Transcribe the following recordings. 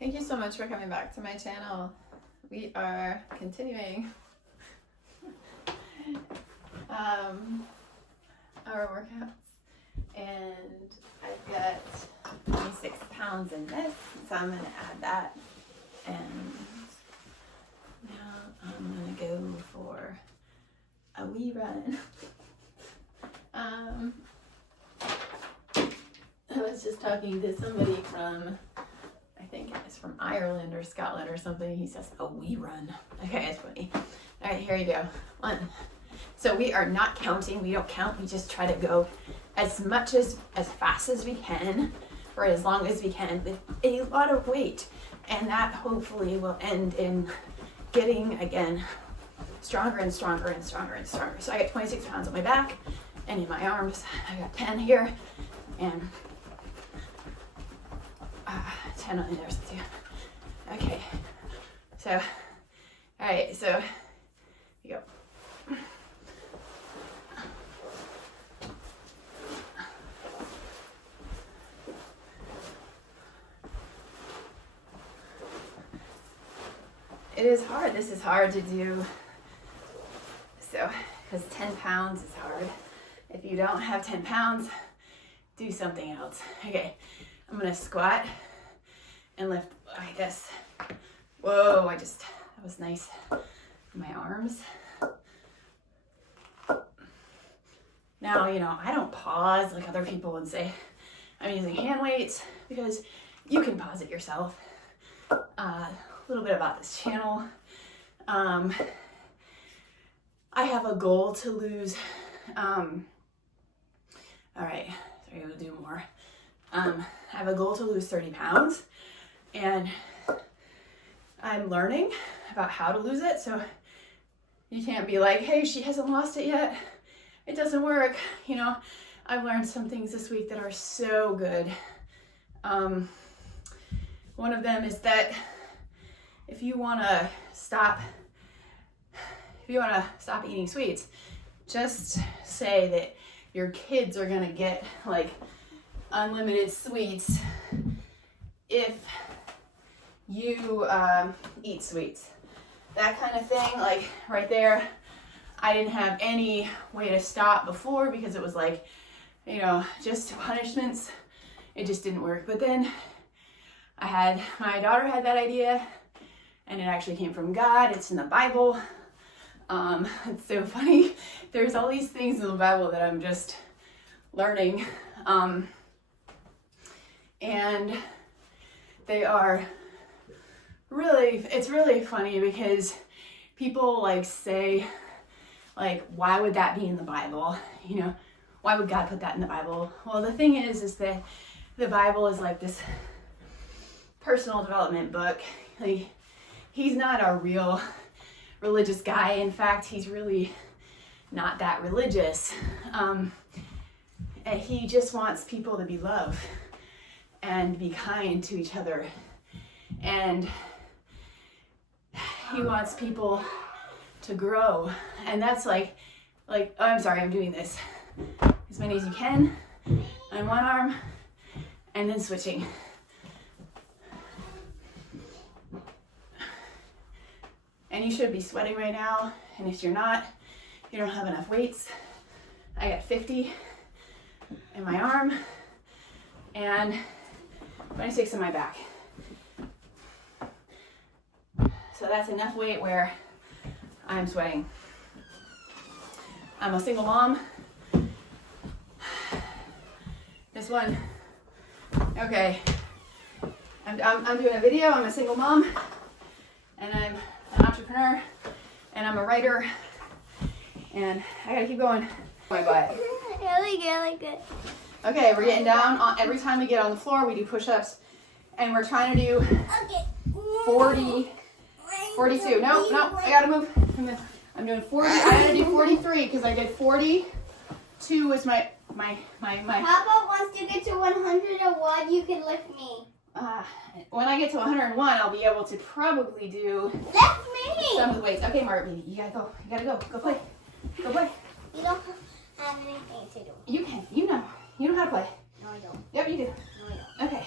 Thank you so much for coming back to my channel. We are continuing our workouts, and I've got 26 pounds in this, so I'm going to add that, and now I'm going to go for a wee run. I was just talking to somebody from, I think it's from Ireland or Scotland or something. He says, "Oh, we run." Okay, it's funny. All right, here you go. 1. So we are not counting. We don't count. We just try to go as fast as we can for as long as we can with a lot of weight. And that hopefully will end in getting, again, stronger and stronger and stronger and stronger. So I got 26 pounds on my back and in my arms. I got 10 here and 10 on the other side too. Okay, so, all right, so here you go. It is hard. This is hard to do. So, because 10 pounds is hard. If you don't have 10 pounds, do something else. Okay, I'm gonna squat and lift, I guess. Whoa, that was nice. My arms. Now, I don't pause like other people would say. I'm using hand weights because you can pause it yourself. A little bit about this channel. I have a goal to lose, all right, sorry, we'll do more. I have a goal to lose 30 pounds, and I'm learning about how to lose it. So you can't be like, hey, she hasn't lost it yet, it doesn't work. I've learned some things this week that are so good. One of them is that if you want to stop eating sweets, just say that your kids are gonna get like unlimited sweets if you eat sweets. That kind of thing, like right there. I didn't have any way to stop before because it was like, just punishments. It just didn't work. But then my daughter had that idea, and it actually came from God. It's in the Bible. It's so funny. There's all these things in the Bible that I'm just learning. And they are it's really funny because people say, why would that be in the Bible? Why would God put that in the Bible? Well, the thing is that the Bible is like this personal development book. He's not a real religious guy. In fact, he's really not that religious. And he just wants people to be loved and be kind to each other. And he wants people to grow. And that's oh, I'm sorry, I'm doing this. As many as you can on one arm, and then switching. And you should be sweating right now, and if you're not, you don't have enough weights. I got 50 in my arm and 26 in my back. So that's enough weight where I'm sweating. I'm a single mom. This one, okay. I'm doing a video. I'm a single mom, and I'm an entrepreneur, and I'm a writer, and I gotta keep going. My butt. Really good. Okay, we're getting down. Every time we get on the floor, we do push-ups, and we're trying to do 40, 42. No, I gotta move. I'm doing 40. I gotta do 43 because I did 42 is my. How about once you get to 101, you can lift me? When I get to 101, I'll be able to probably do Lift me! some of the weights. Okay, Margaret, baby, you gotta go. You gotta go. Go play. Go play. You don't have anything to do. You can. You know. You know how to play. No, I don't. Yep, you do. No, I don't. Okay.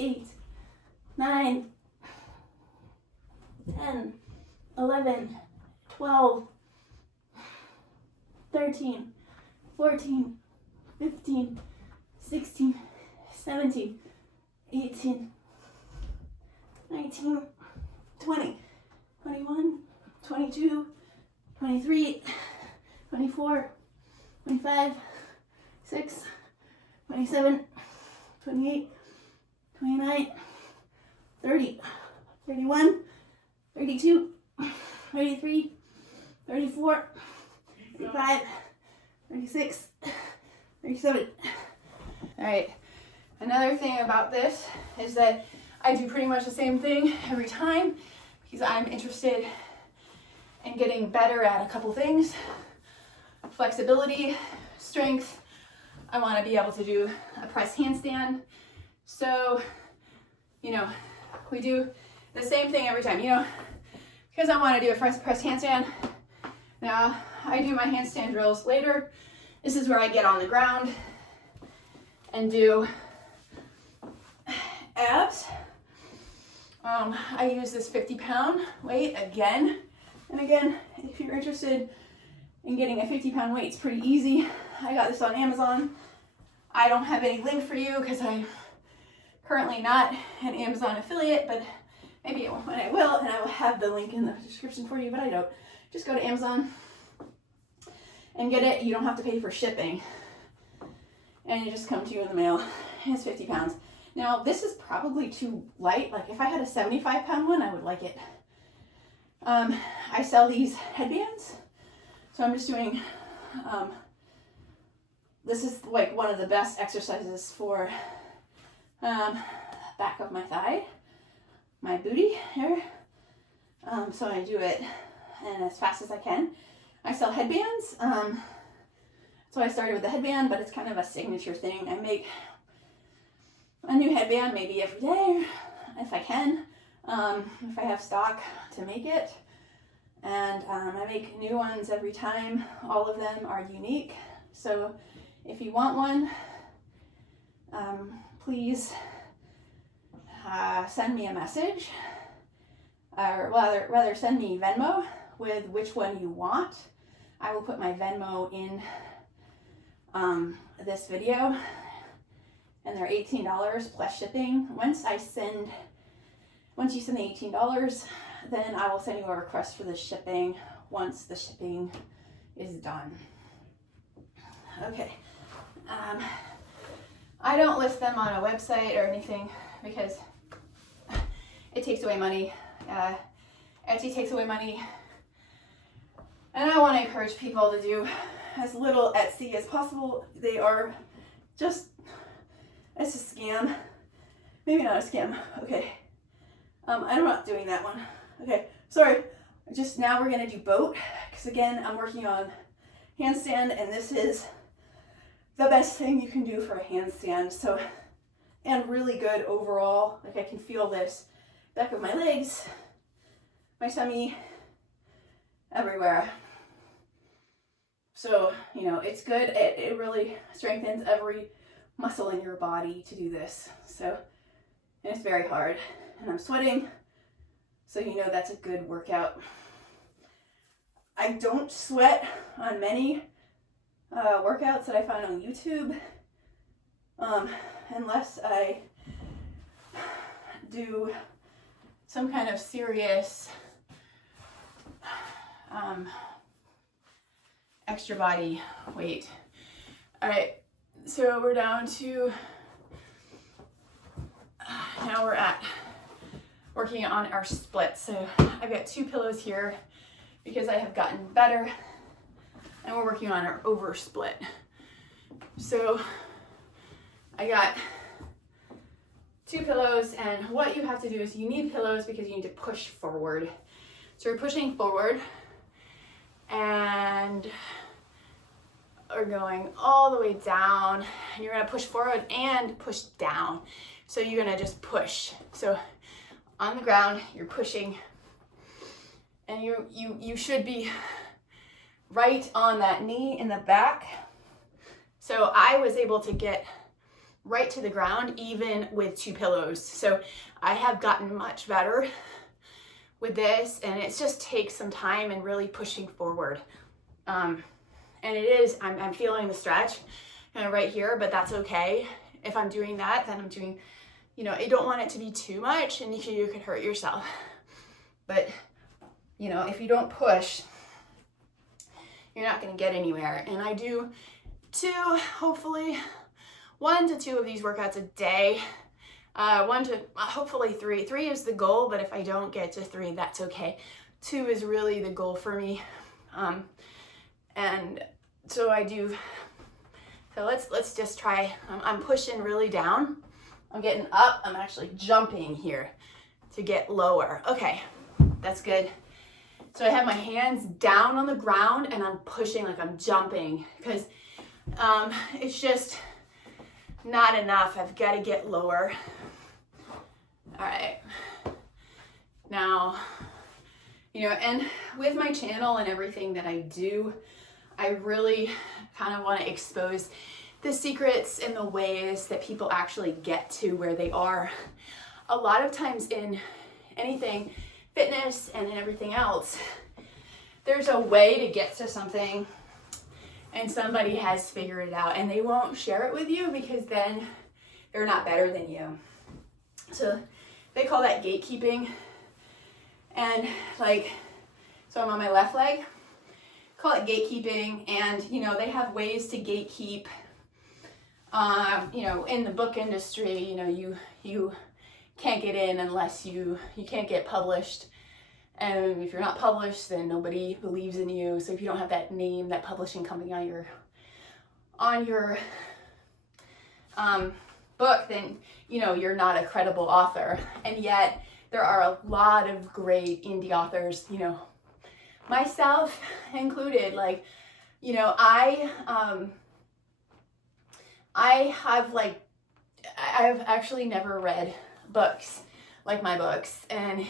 8, 9, 10, 11, 12, 13, 14, 15, 16, 17, 18, 19, 20, 21, 22, 23, 24, 25, 6, 27, 28, 29, 30, 31, 32, 33, 34, 35, 36, 37. All right, another thing about this is that I do pretty much the same thing every time because I'm interested in getting better at a couple things. Flexibility, strength. I want to be able to do a press handstand. So, you know, we do the same thing every time, you know, because I want to do a press handstand. Now, I do my handstand drills later. This is where I get on the ground and do abs. I use this 50-pound weight again and again. If you're interested in getting a 50-pound weight, it's pretty easy. I got this on Amazon. I don't have any link for you because I'm currently not an Amazon affiliate, but maybe when I will, and I will have the link in the description for you, but I don't. Just go to Amazon and get it. You don't have to pay for shipping. And it just comes to you in the mail. It's 50 pounds. Now, this is probably too light. Like, if I had a 75-pound one, I would like it. I sell these headbands. So I'm just doing, this is like one of the best exercises for back of my thigh, my booty here. So I do it and as fast as I can. I sell headbands. So I started with the headband, but it's kind of a signature thing. I make a new headband maybe every day if I can, if I have stock to make it. And I make new ones every time. All of them are unique. So if you want one, please send me a message, or rather send me Venmo with which one you want. I will put my Venmo in this video, and they're $18 plus shipping. Once you send the $18, then I will send you a request for the shipping once the shipping is done. Okay. I don't list them on a website or anything because it takes away money. Etsy takes away money. And I want to encourage people to do as little Etsy as possible. They are just, it's a scam. Maybe not a scam. Okay. I'm not doing that one. Okay, sorry. Just now we're gonna do boat, because again, I'm working on handstand, and this is the best thing you can do for a handstand. So, and really good overall. Like, I can feel this back of my legs, my tummy, everywhere. So, you know, it's good. It really strengthens every muscle in your body to do this. So, and it's very hard. And I'm sweating, so you know that's a good workout. I don't sweat on many workouts that I find on YouTube, unless I do some kind of serious extra body weight. All right, so we're down to, now we're at working on our split. So I've got 2 pillows here because I have gotten better, and we're working on our over split. So I got 2 pillows, and what you have to do is you need pillows because you need to push forward. So we're pushing forward and are going all the way down, and you're gonna push forward and push down. So you're gonna just push. So on the ground, you're pushing, and you should be right on that knee in the back. So I was able to get right to the ground, even with 2 pillows. So I have gotten much better with this, and it just takes some time and really pushing forward. And it is, I'm feeling the stretch right here, but that's okay. If I'm doing that, then I'm doing, you know, I don't want it to be too much and you could hurt yourself. But, you know, if you don't push, you're not going to get anywhere. And I do 2, hopefully 1 to 2 of these workouts a day. 1 to hopefully 3. 3 is the goal, but if I don't get to 3, that's okay. 2 is really the goal for me. And so I do, so let's just try. I'm pushing really down. I'm getting up. I'm actually jumping here to get lower. Okay, that's good. So I have my hands down on the ground and I'm pushing like I'm jumping because it's just not enough. I've got to get lower. All right. Now, you know, and with my channel and everything that I do, I really kind of want to expose the secrets and the ways that people actually get to where they are. A lot of times in anything, fitness and in everything else, there's a way to get to something and somebody has figured it out and they won't share it with you because then they're not better than you. So they call that gatekeeping. And like, so I'm on my left leg, call it gatekeeping. And, you know, they have ways to gatekeep, you know, in the book industry, you know, you can't get in unless you can't get published. And if you're not published, then nobody believes in you. So if you don't have that name, that publishing company on your book, then, you know, you're not a credible author. And yet there are a lot of great indie authors, you know, myself included. Like, you know, I've actually never read books like my books. And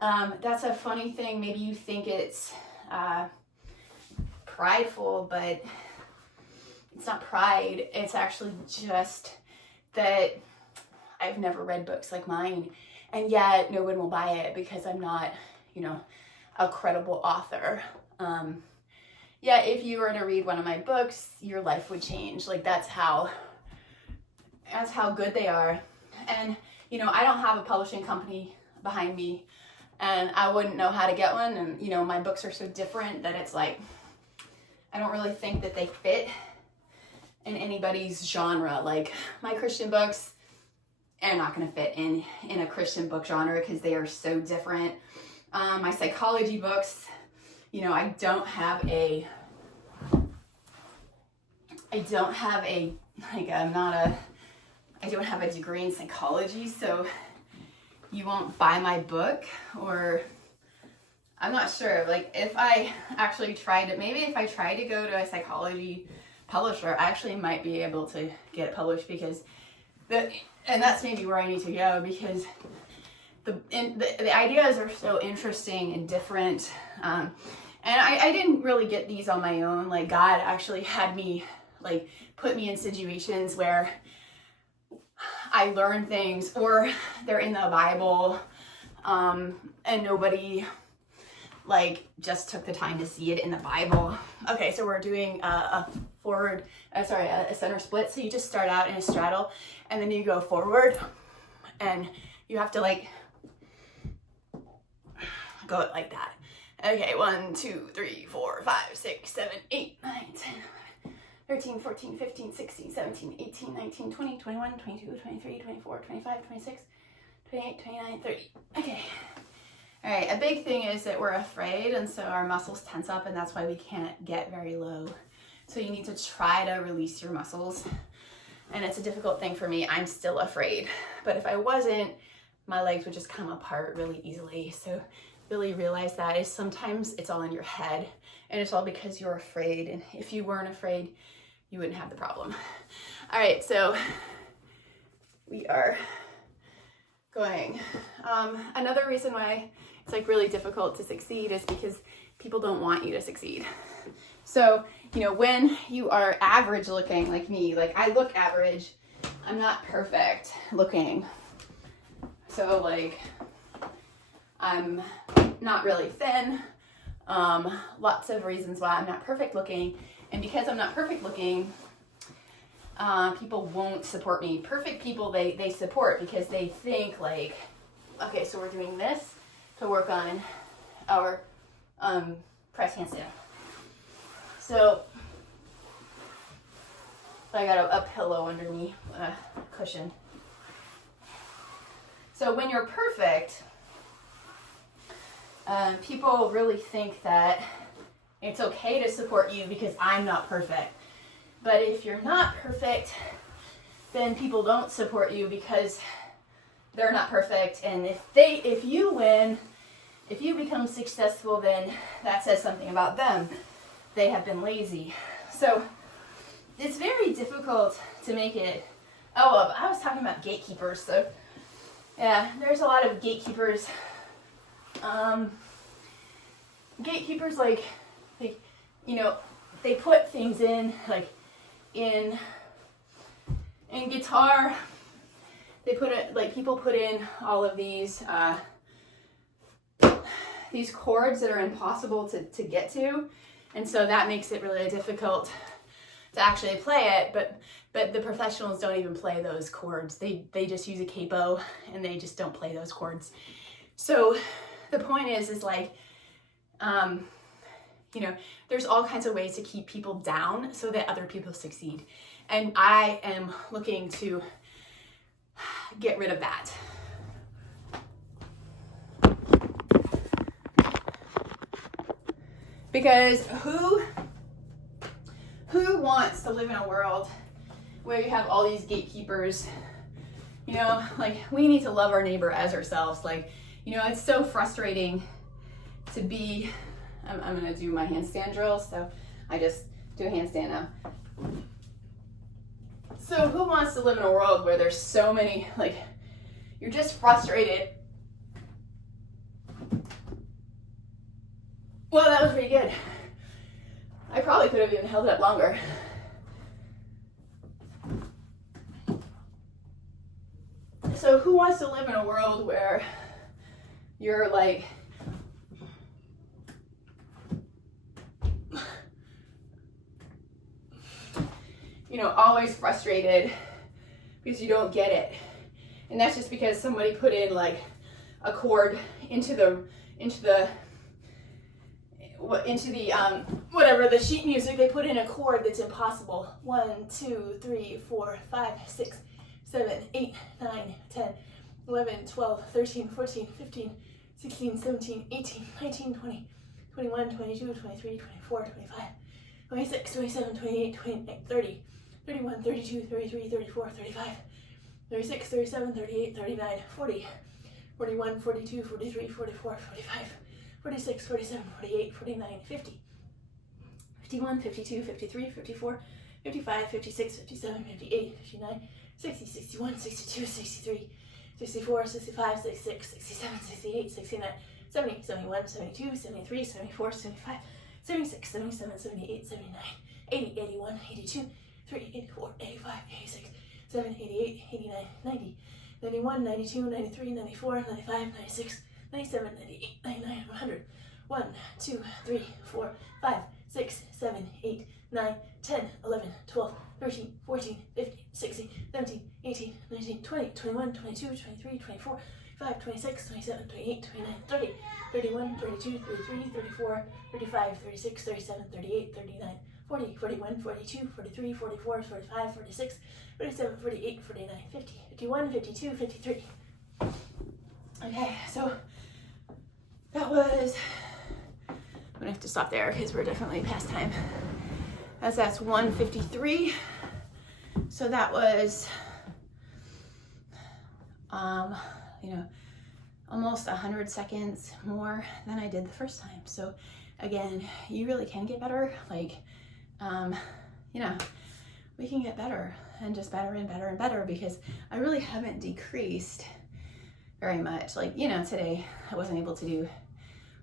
that's a funny thing. Maybe you think it's prideful, but it's not pride. It's actually just that I've never read books like mine. And yet no one will buy it because I'm not, you know, a credible author. Yeah, if you were to read one of my books, your life would change. Like that's how good they are. And, you know, I don't have a publishing company behind me and I wouldn't know how to get one. And, you know, my books are so different that it's like, I don't really think that they fit in anybody's genre. Like my Christian books are not going to fit in a Christian book genre because they are so different. My psychology books, you know, I don't have a degree in psychology, so you won't buy my book. Or I'm not sure, like if I actually tried it, maybe if I tried to go to a psychology publisher, I actually might be able to get it published because and that's maybe where I need to go because the ideas are so interesting and different. And I didn't really get these on my own. Like God actually had me, like put me in situations where I learned things or they're in the Bible, and nobody like just took the time to see it in the Bible. Okay, so we're doing a center split. So you just start out in a straddle and then you go forward and you have to like go like that. Okay, 1, 2, 3, 4, 5, 6, 7, 8, 9, 10, 13, 14, 15, 16, 17, 18, 19, 20, 21, 22, 23, 24, 25, 26, 28, 29, 30. Okay. All right, a big thing is that we're afraid, and so our muscles tense up, and that's why we can't get very low. So you need to try to release your muscles, and it's a difficult thing for me. I'm still afraid, but if I wasn't, my legs would just come apart really easily. So really realize that is sometimes it's all in your head, and it's all because you're afraid, and if you weren't afraid, you wouldn't have the problem. All right, so we are going. Another reason why it's like really difficult to succeed is because people don't want you to succeed. So, you know, when you are average looking like me, like I look average, I'm not perfect looking. So like, I'm not really thin. Lots of reasons why I'm not perfect looking. And because I'm not perfect looking, people won't support me. Perfect people, they support because they think like, okay, so we're doing this to work on our press handstand. So I got a pillow under me, a cushion. So when you're perfect, people really think that it's okay to support you because I'm not perfect. But if you're not perfect, then people don't support you because they're not perfect. And if you win, if you become successful, then that says something about them. They have been lazy. So it's very difficult to make it. Oh, I was talking about gatekeepers. So yeah, there's a lot of gatekeepers. Gatekeepers, like, you know, they put things in, like, in guitar, they put it, like, people put in all of these chords that are impossible to get to, and so that makes it really difficult to actually play it, but the professionals don't even play those chords. They just use a capo, and they just don't play those chords. So the point is like, you know, there's all kinds of ways to keep people down so that other people succeed. And I am looking to get rid of that. Because who wants to live in a world where you have all these gatekeepers? You know, like, we need to love our neighbor as ourselves. Like, you know, it's so frustrating to be, I'm gonna do my handstand drill, so I just do a handstand now. So who wants to live in a world where there's so many, like, you're just frustrated? Well, that was pretty good. I probably could have even held it up longer. So who wants to live in a world where you're like, you know, always frustrated because you don't get it? And that's just because somebody put in like a chord into the whatever, the sheet music, they put in a chord that's impossible. 1, 2, 3, 4, 5, 6, 7, 8, 9, 10, 11, 12, 13, 14, 15, 16, 17, 18, 19, 20, 21, 22, 23, 24, 25, 26, 27, 28, 29, 30, 31, 32, 33, 34, 35, 36, 37, 38, 39, 40, 41, 42, 43, 44, 45, 46, 47, 48, 49, 50, 51, 52, 53, 54, 55, 56, 57, 58, 59, 60, 61, 62, 63, 64, 65, 66, 67, 68, 69, 70, 71, 72, 73, 74, 75, 76, 77, 78, 79, 80, 81, 82, 83, 84, 85, 86, 7, 88, 89, 90, 91, 92, 93, 94, 95, 96, 97, 98, 99, 100, 1, 2, 3, 4, 5, 6, 7, 8, 9, 10, 11, 12, 13, 14, 15, 16, 17, 18, 19, 20, 21, 22, 23, 24, 25, 26, 27, 28, 29, 30, 31, 32, 33, 34, 35, 36, 37, 38, 39, 40, 41, 42, 43, 44, 45, 46, 47, 48, 49, 50, 51, 52, 53. Okay, so that was, I'm gonna have to stop there because we're definitely past time. As that's 1:53. So that was, you know, almost 100 seconds more than I did the first time. So again, you really can get better. Like, you know, we can get better and just better and better and better, because I really haven't decreased very much. Like, you know, today I wasn't able to do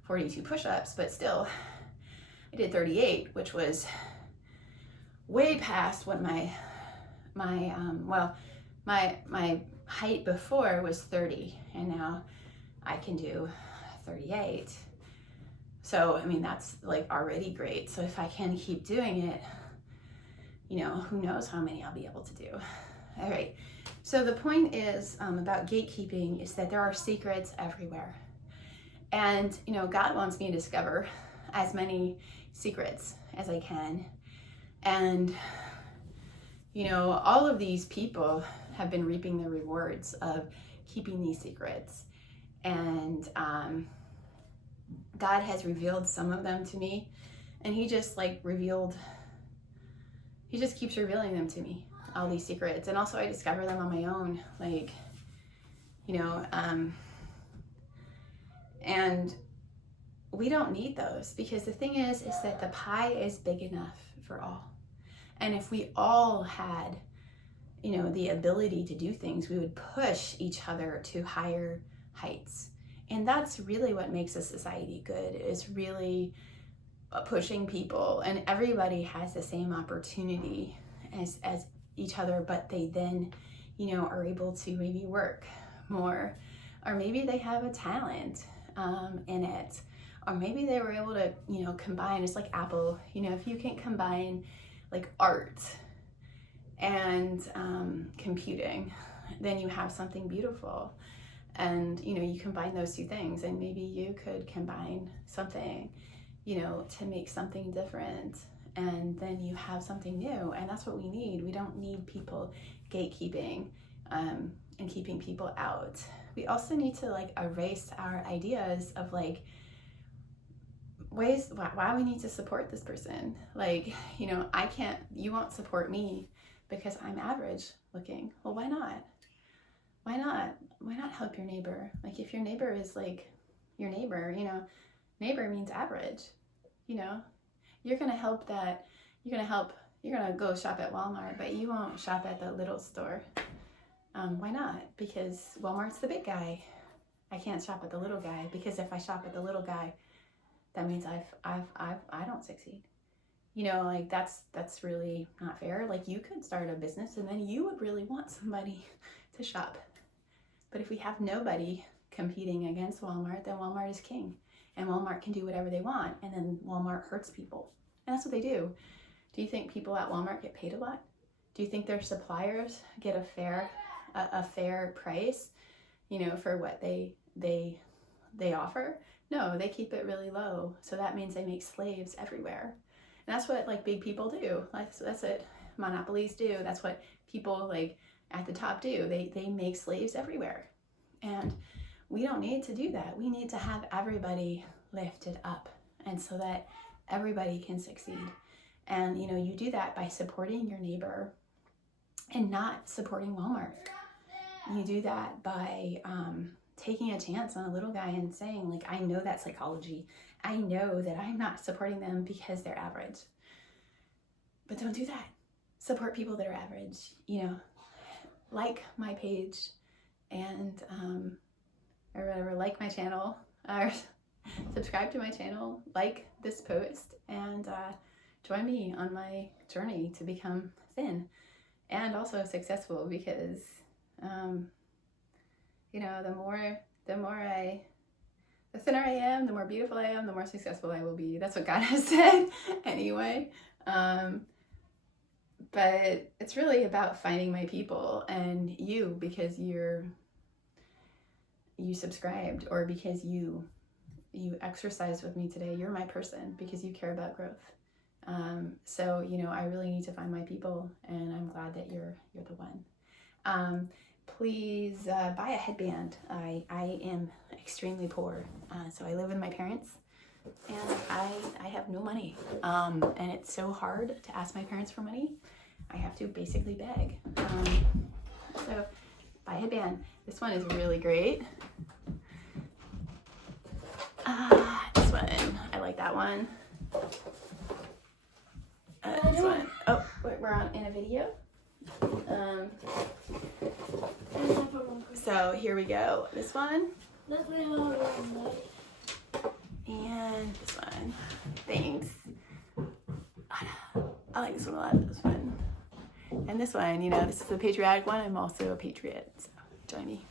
42 push-ups, but still I did 38, which was way past what my my height before was 30, and now I can do 38. So, I mean, that's like already great. So if I can keep doing it, you know, who knows how many I'll be able to do. All right. So the point is about gatekeeping is that there are secrets everywhere. And, you know, God wants me to discover as many secrets as I can. And, you know, all of these people have been reaping the rewards of keeping these secrets. And God has revealed some of them to me. And he just he just keeps revealing them to me, all these secrets. And also I discover them on my own, like, you know, and we don't need those, because the thing is that the pie is big enough for all. And if we all had, you know, the ability to do things, we would push each other to higher heights. And that's really what makes a society good, is really pushing people, and everybody has the same opportunity as each other, but they then, you know, are able to maybe work more, or maybe they have a talent in it, or maybe they were able to, you know, combine. It's like Apple, you know, if you can combine like art and computing, then you have something beautiful. And, you know, you combine those two things, and maybe you could combine something, you know, to make something different, and then you have something new. And that's what we need. We don't need people gatekeeping and keeping people out. We also need to like erase our ideas of like ways why we need to support this person. Like, you know, you won't support me because I'm average looking. Well, why not? Why not? Why not help your neighbor? Like, if your neighbor is like your neighbor, you know, neighbor means average, you know, you're going to help that. You're going to go shop at Walmart, but you won't shop at the little store. Why not? Because Walmart's the big guy. I can't shop at the little guy, because if I shop at the little guy, that means I don't succeed. You know, like that's really not fair. Like, you could start a business and then you would really want somebody to shop. But if we have nobody competing against Walmart, then Walmart is king, and Walmart can do whatever they want, and then Walmart hurts people. And that's what they do. Do you think people at Walmart get paid a lot? Do you think their suppliers get a fair price, you know, for what they offer? No, they keep it really low. So that means they make slaves everywhere. And that's what like big people do. Like, so that's what monopolies do. That's what people like at the top do. They make slaves everywhere. And we don't need to do that. We need to have everybody lifted up, and so that everybody can succeed. And, you know, you do that by supporting your neighbor and not supporting Walmart. You do that by taking a chance on a little guy and saying, like, I know that psychology. I know that I'm not supporting them because they're average. But don't do that. Support people that are average. You know, like my page and or whatever, like my channel, or subscribe to my channel, like this post, and join me on my journey to become thin and also successful, because you know, the thinner I am, the more beautiful I am, the more successful I will be. That's what God has said anyway. But it's really about finding my people, and you, because you subscribed, or because you exercised with me today. You're my person because you care about growth. So, you know, I really need to find my people, and I'm glad that you're the one. Please buy a headband. I am extremely poor, so I live with my parents, and I have no money, and it's so hard to ask my parents for money. I have to basically beg. So buy a headband. This one is really great. This one, I like that one. This one, oh, we're in a video. So here we go. This one. And this one. Thanks. I like this one a lot. This one. And this one, you know, this is the patriotic one. I'm also a patriot, so join me.